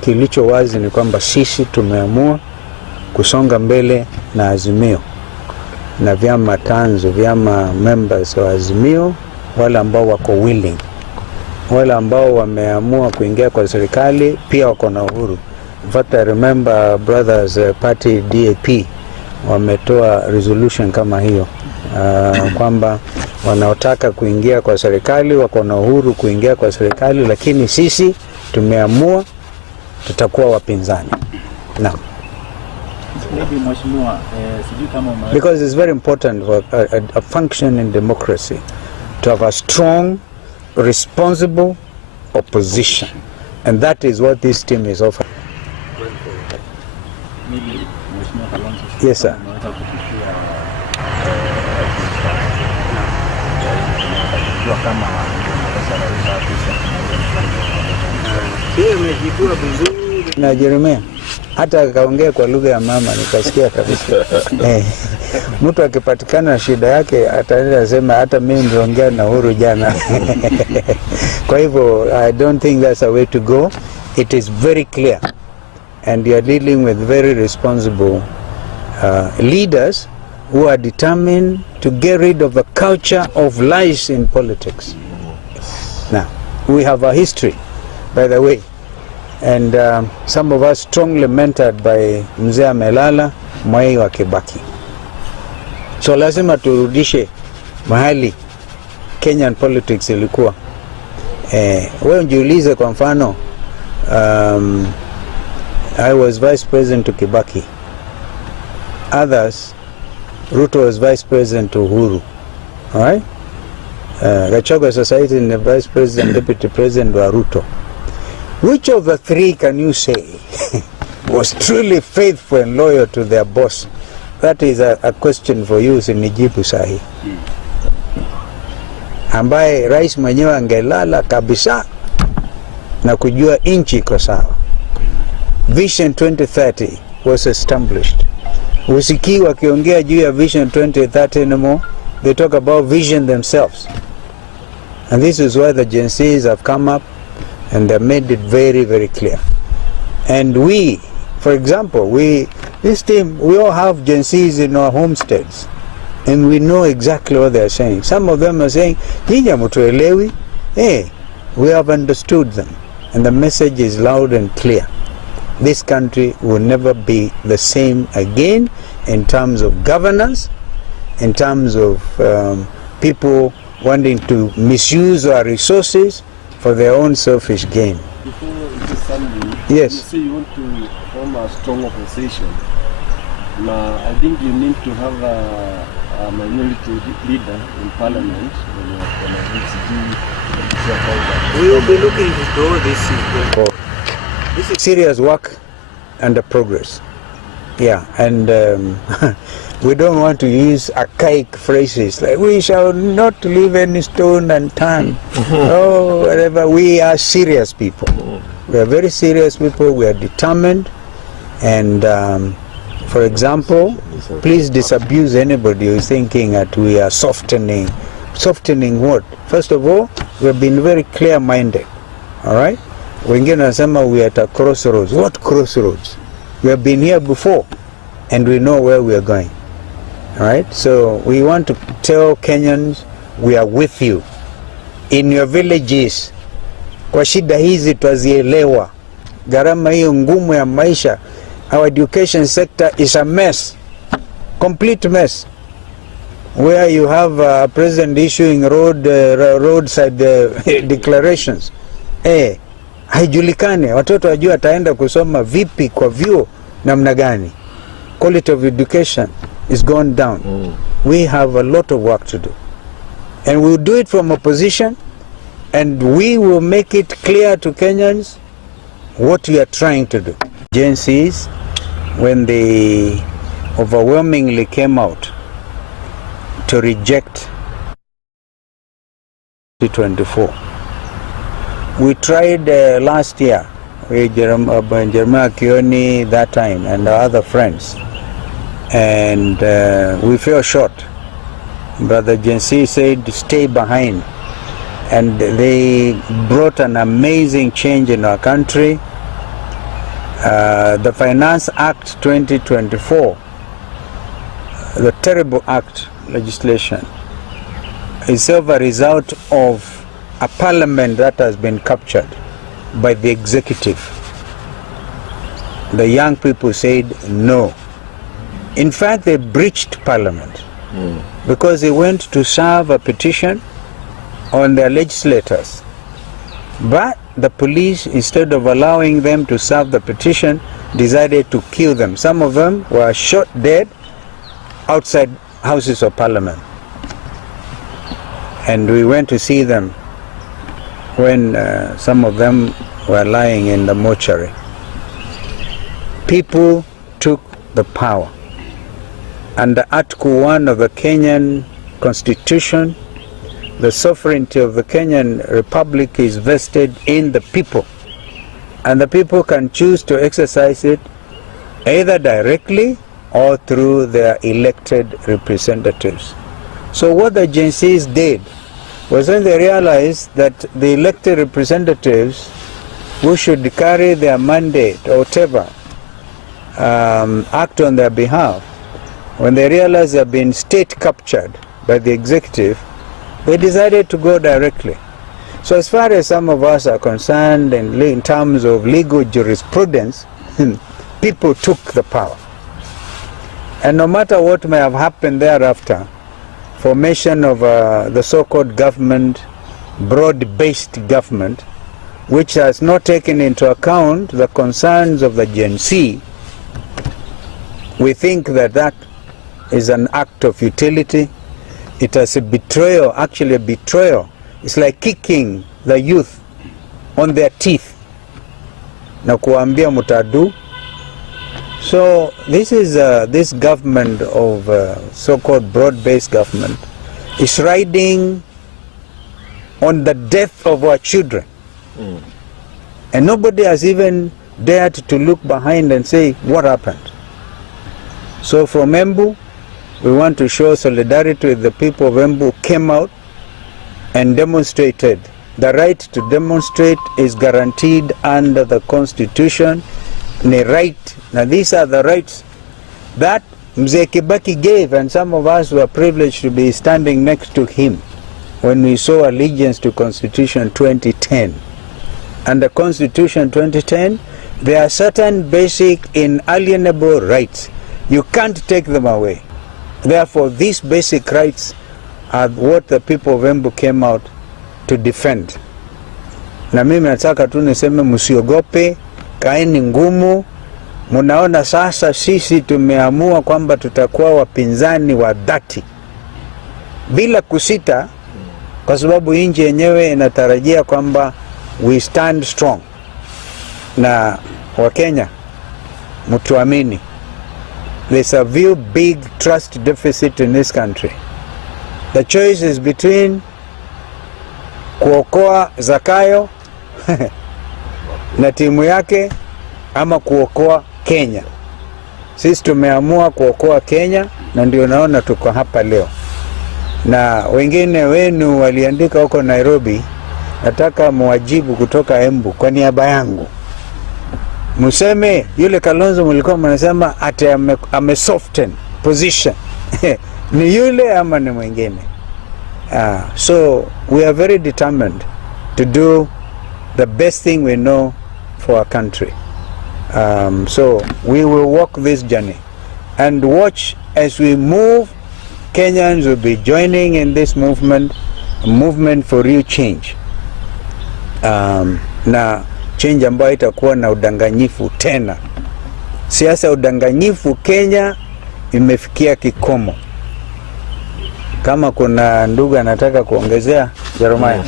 kilicho wazi ni kwamba sisi tumeamua kusonga mbele na Azimio na vyama tanzu, vyama members wa Azimio, wale ambao wako willing, wale ambao wameamua kuingia kwa serikali pia wako na uhuru. In fact, I remember brothers party DAP wametoa resolution kama hiyo kwamba wanaotaka kuingia kwa serikali wako na uhuru kuingia kwa serikali, lakini sisi tumeamua tutakuwa wapinzani. Naam. Because it's very important for a functioning democracy to have a strong, responsible opposition, and that is what this team is offering. Yes, sir. Na Jeremia hata akaongea kwa lugha ya mama nikasikia kabisa. Mtu akipatikana na shida yake ataenda sema hata mimi niliongea na Uhuru jana. Kwa hivyo I don't think that's a way to go. It is very clear, and you are dealing with very responsible leaders who are determined to get rid of the culture of lies in politics. Now, we have a history, by the way, and some of us strongly mentored by Mzee Amelala, Mwai wa Kibaki. So lazima turudishe mahali Kenyan politics ilikuwa. Wewe njiulize kwa mfano, I was vice president to Kibaki. Others, Ruto was vice president to Uhuru. All right? Gachagua Society in the vice president, deputy president wa Ruto. Which of the three can you say was truly faithful and loyal to their boss? That is a question for you, sinijibu sahi. Ambaye rais mwenyewe angelala kabisa na kujua inchi iko sawa. Vision 2030 was established. Usikii wakiongea juu ya Vision 2030 anymore. They talk about vision themselves. And this is why the Gen Zs have come up and they made it very, very clear. And we, for example, this team, we all have Gen Zs in our homesteads. And we know exactly what they are saying. Some of them are saying, Nyinyi hamutuelewi. We have understood them. And the message is loud and clear. This country will never be the same again in terms of governance, in terms of people wanting to misuse our resources for their own selfish gain. Before this Sunday, yes. You say you want to form a strong opposition. Now, I think you need to have a minority leader in parliament. We will be looking to do this. This is serious work under progress. Yeah, and we don't want to use archaic phrases like we shall not leave any stone unturned. Oh, whatever. We are serious people. We are very serious people. We are determined. And for example, please disabuse anybody who is thinking that we are softening. Softening what? First of all, we have been very clear-minded. All right? Wengine nasema we are at a crossroads. What crossroads? We have been here before and we know where we are going. All right? So we want to tell Kenyans we are with you in your villages. Kwa shida hizi twazielewa. Gharama hiyo ngumu ya maisha. Our education sector is a mess. Complete mess. Where you have a president issuing roadside declarations. Haijulikane watoto wajua ataenda kusoma vipi kwa vyuo namna gani. Quality of education is gone down. We have a lot of work to do, and we will do it from opposition, and we will make it clear to Kenyans what we are trying to do. Gen Zs, when they overwhelmingly came out to reject 2024, we tried last year with Jeremiah Kioni that time and our other friends, and we fell short. Brother Gen Z said stay behind, and they brought an amazing change in our country. The Finance Act 2024, the terrible act legislation, is a result of a parliament that has been captured by the executive. The young people said no. In fact, they breached parliament because they went to serve a petition on their legislators. But the police, instead of allowing them to serve the petition, decided to kill them. Some of them were shot dead outside houses of parliament. And we went to see them when some of them were lying in the mortuary. People took the power. Under Article 1 of the Kenyan Constitution, the sovereignty of the Kenyan Republic is vested in the people, and the people can choose to exercise it either directly or through their elected representatives. So what the Gen Zs did was, when they realized that the elected representatives who should carry their mandate or whatever, act on their behalf, when they realized they have been state captured by the executive, they decided to go directly. So as far as some of us are concerned, in terms of legal jurisprudence, people took the power. And no matter what may have happened thereafter, formation of the so-called government, broad-based government, which has not taken into account the concerns of the Gen Z, we think that that is an act of futility. It is a betrayal, actually a betrayal. It's like kicking the youth on their teeth na kuambia mutadu. So this is this government of so-called broad-based government is riding on the death of our children. And nobody has even dared to look behind and say what happened. So from Embu, we want to show solidarity with the people of Embu who came out and demonstrated. The right to demonstrate is guaranteed under the Constitution. Ni right. Now these are the rights that Mzee Kibaki gave, and some of us were privileged to be standing next to him when we saw allegiance to Constitution 2010. Under Constitution 2010, there are certain basic inalienable rights. You can't take them away. Therefore, these basic rights are what the people of Embu came out to defend. Na mimi nataka tu niseme msiogope, kaeni ngumu. Munaona sasa sisi tumeamua kwamba tutakuwa wapinzani wa dhati bila kusita, kwa sababu nchi yenyewe inatarajia kwamba we stand strong. Na Wakenya, mtuamini, there's a real big trust deficit in this country. The choice is between kuokoa Zakayo na timu yake ama kuokoa Kenya. Sisi tumeamua kuokoa Kenya, na ndio naona tuko hapa leo. Na wengine wenu waliandika huko Nairobi, nataka muwajibu kutoka Embu kwa niaba yangu. Museme yule Kalonzo mlikuwa mnasema ati ame soften position. Ni yule ama ni mwingine? So we are very determined to do the best thing we know for our country. So we will walk this journey and watch as we move. Kenyans will be joining in this movement, a movement for real change. Na change ambayo itakuwa na udanganyifu tena. Siasa ya udanganyifu Kenya imefikia kikomo. Kama kuna ndugu anataka kuongezea, Jeremiah.